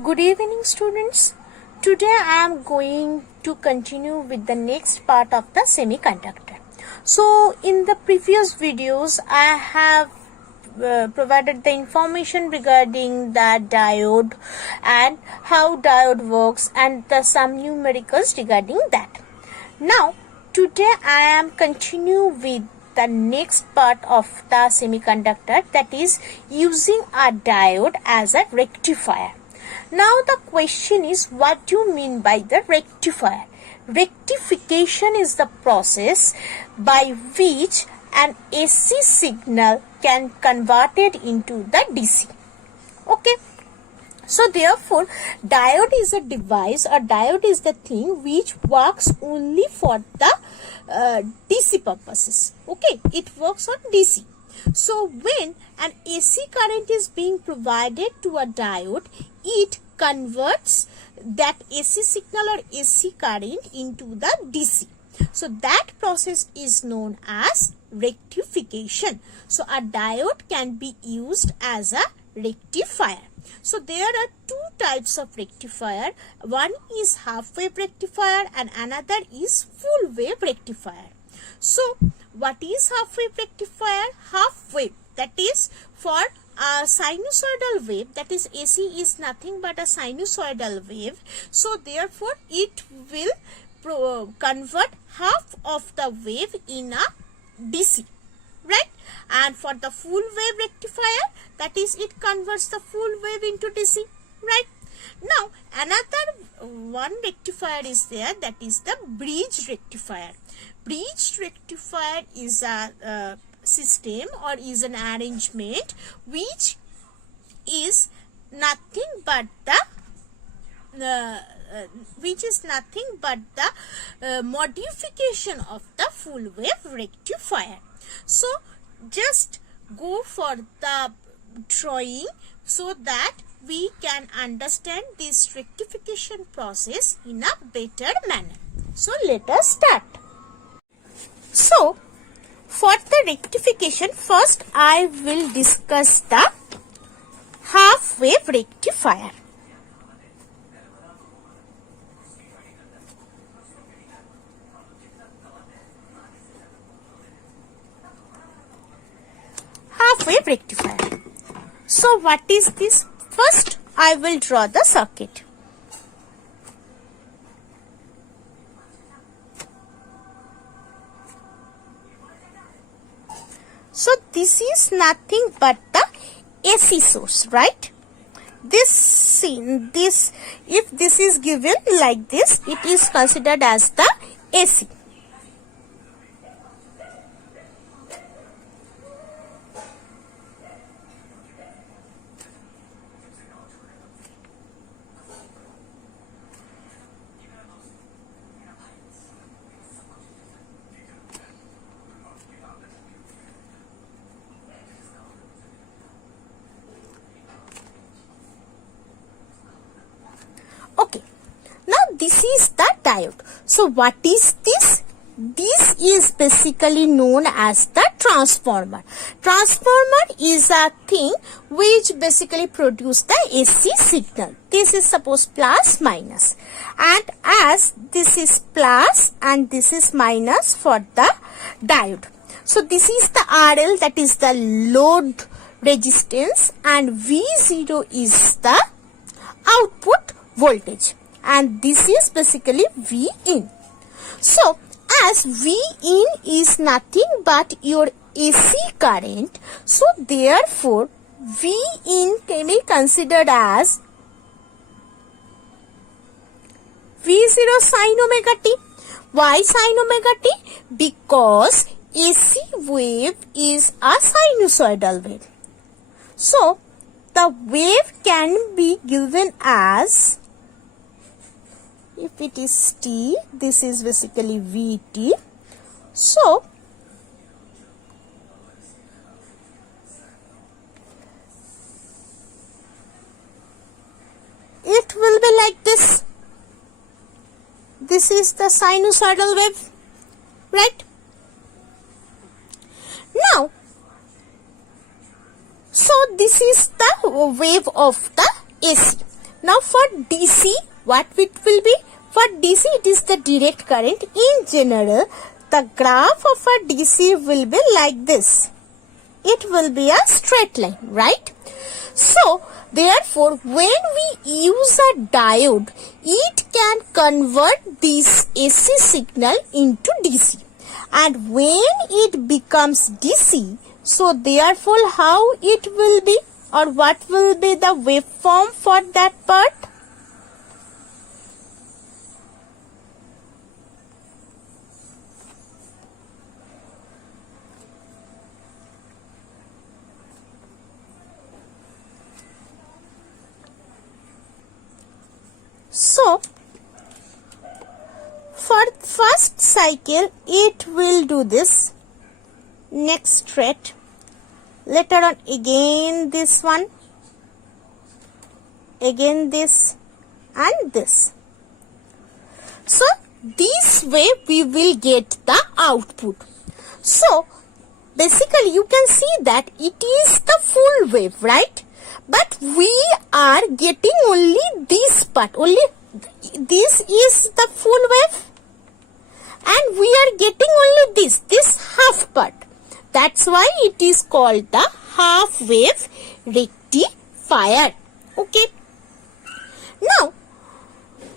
Good evening, students. Today I am going to continue with the next part of the semiconductor. So in the previous videos I have provided the information regarding the diode and how diode works and some numericals regarding that. Now today I am continue with the next part of the semiconductor, that is using a diode as a rectifier. Now the question is, what do you mean by the rectifier? Rectification is the process by which an AC signal can converted into the DC. Okay. So therefore, diode is a device, or diode is the thing which works only for the DC purposes. Okay, it works on DC. So when an AC current is being provided to a diode, it converts that AC signal or AC current into the DC. So that process is known as rectification. So a diode can be used as a rectifier. So there are two types of rectifier. One is half wave rectifier and another is full wave rectifier. So what is half wave rectifier? Half wave, that is for a sinusoidal wave, that is AC is nothing but a sinusoidal wave. So therefore it will convert half of the wave in a DC, right? And for the full wave rectifier, that is it converts the full wave into DC, right? Now another one rectifier is there, that is the bridge rectifier. Bridge rectifier is a system or is an arrangement which is nothing but the modification of the full wave rectifier. So just go for the drawing so that we can understand this rectification process in a better manner. So let us start. So for the rectification, first I will discuss the half wave rectifier. Half wave rectifier. So what is this? First I will draw the circuit. So this is nothing but the AC source, right? If this is given like this, it is considered as the AC. Okay, now this is the diode. So what is this? This is basically known as the transformer. Transformer is a thing which basically produces the AC signal. This is suppose plus minus, and as this is plus and this is minus for the diode. So this is the RL, that is the load resistance, and V0 is the output voltage, and this is basically V in. So as V in is nothing but your AC current, so therefore V in can be considered as V0 sin omega t. Why sin omega t? Because AC wave is a sinusoidal wave. So the wave can be given as, if it is t, this is basically Vt. So it will be like this. This is the sinusoidal wave, right? Now, so this is the wave of the AC. Now for DC, what it will be? For DC, it is the direct current. In general, the graph of a DC will be like this. It will be a straight line, right? So, therefore, when we use a diode, it can convert this AC signal into DC. And when it becomes DC, so therefore, how it will be, or what will be the waveform for that part? So, for first cycle, it will do this. Next straight. Later on, again this one. Again this. And this. So, this way we will get the output. So, basically you can see that it is the full wave, right? But we are getting only this part, only this is the full wave, and we are getting only this half part. That's why it is called the half wave rectifier. Okay. Now,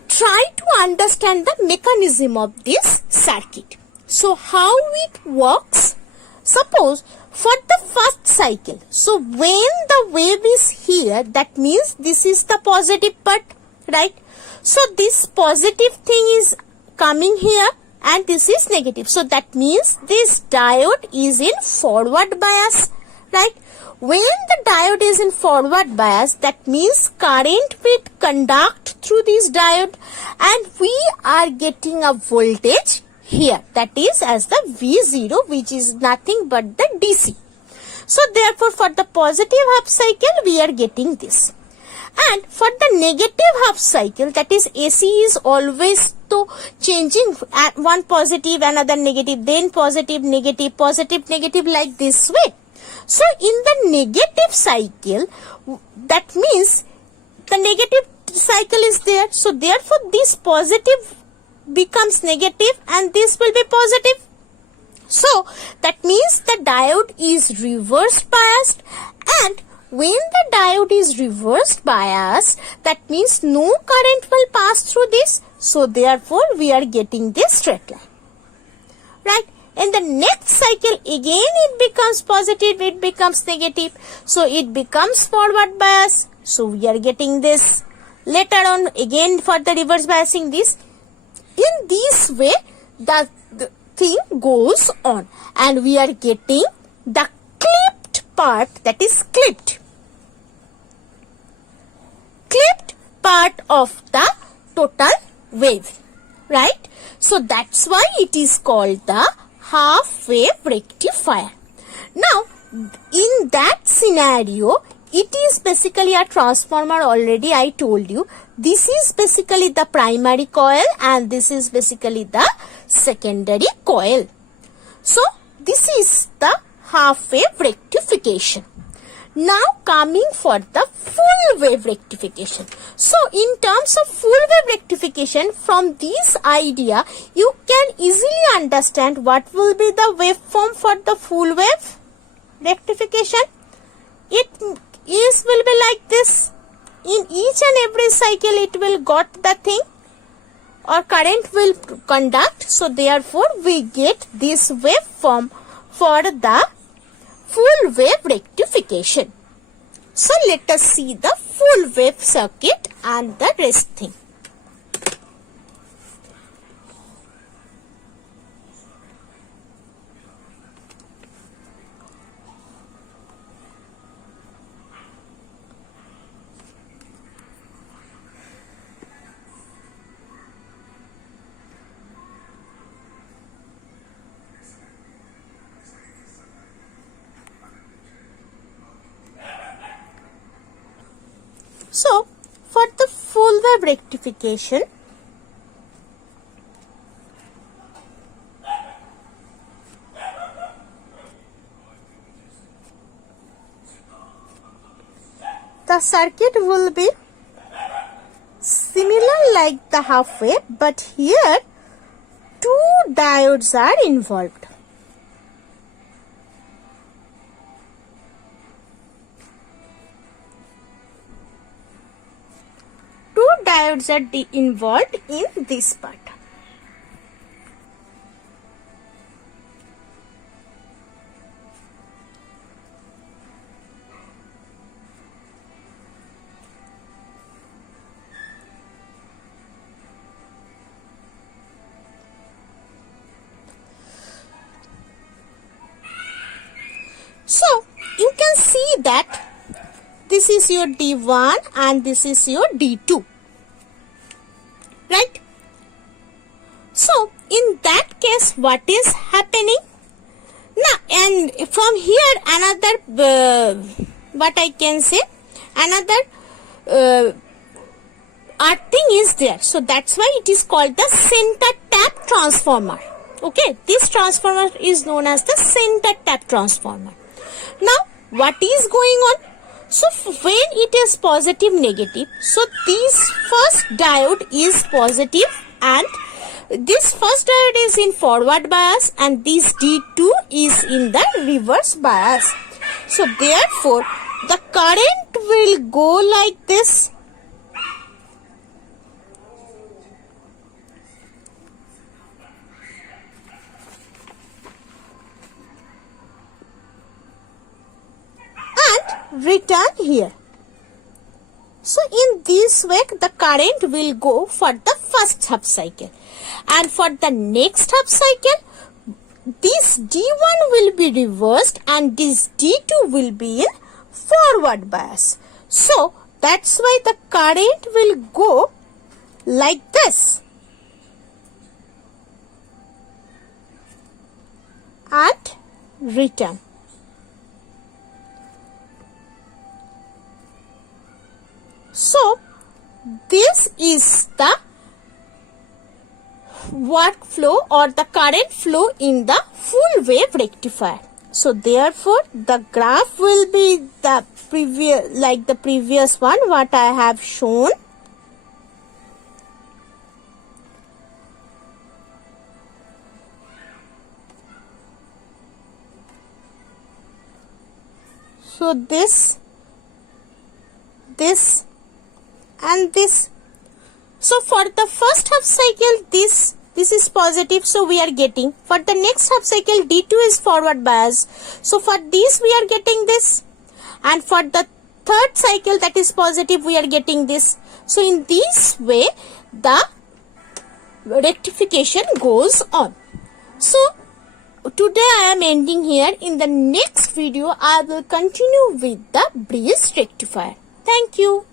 try to understand the mechanism of this circuit. So, how it works? Suppose for the first cycle, so when the wave is here, that means this is the positive part, right? So this positive thing is coming here and this is negative. So that means this diode is in forward bias, right? When the diode is in forward bias, that means current will conduct through this diode and we are getting a voltage here, that is as the V0, which is nothing but the DC. So therefore for the positive half cycle we are getting this, and for the negative half cycle, that is AC is always to changing at one positive, another negative, then positive, negative, positive, negative, like this way. So in the negative cycle, that means the negative cycle is there, so therefore this positive becomes negative and this will be positive. So that means the diode is reverse biased, and when the diode is reverse biased, that means no current will pass through this. So therefore we are getting this straight line, right? In the next cycle again it becomes positive, it becomes negative, so it becomes forward bias. So we are getting this. Later on again for the reverse biasing this. In this way the thing goes on and we are getting the clipped part, that is clipped part of the total wave, right? So that's why it is called the half wave rectifier. Now in that scenario, it is basically a transformer. Already I told you, this is basically the primary coil and this is basically the secondary coil. So this is the half wave rectification. Now coming for the full wave rectification. So in terms of full wave rectification, from this idea you can easily understand what will be the waveform for the full wave rectification. It will be like this. In each and every cycle it will got the thing, or current will conduct. So therefore we get this waveform for the full wave rectification. So let us see the full wave circuit and the rest thing. So, for the full wave rectification, the circuit will be like the half wave, but here two diodes are involved. Two diodes are involved in this part. So you can see that this is your D1 and this is your D2, right? So in that case, what is happening now? And from here another what I can say, another earthing is there. So that's why it is called the center tap transformer. Okay, this transformer is known as the center tap transformer. Now what is going on? So when it is positive negative, so this first diode is positive and this first diode is in forward bias and this D2 is in the reverse bias. So therefore the current will go like this. Return here. So in this way the current will go for the first half cycle, and for the next half cycle this D1 will be reversed and this D2 will be in forward bias. So that's why the current will go like this and return. So this is the workflow or the current flow in the full wave rectifier. So therefore the graph will be the previous one what I have shown. So this and this. So for the first half cycle this is positive, so we are getting. For the next half cycle D2 is forward bias, so for this we are getting this, and for the third cycle that is positive we are getting this. So in this way the rectification goes on. So today I am ending here. In the next video I will continue with the bridge rectifier. Thank you.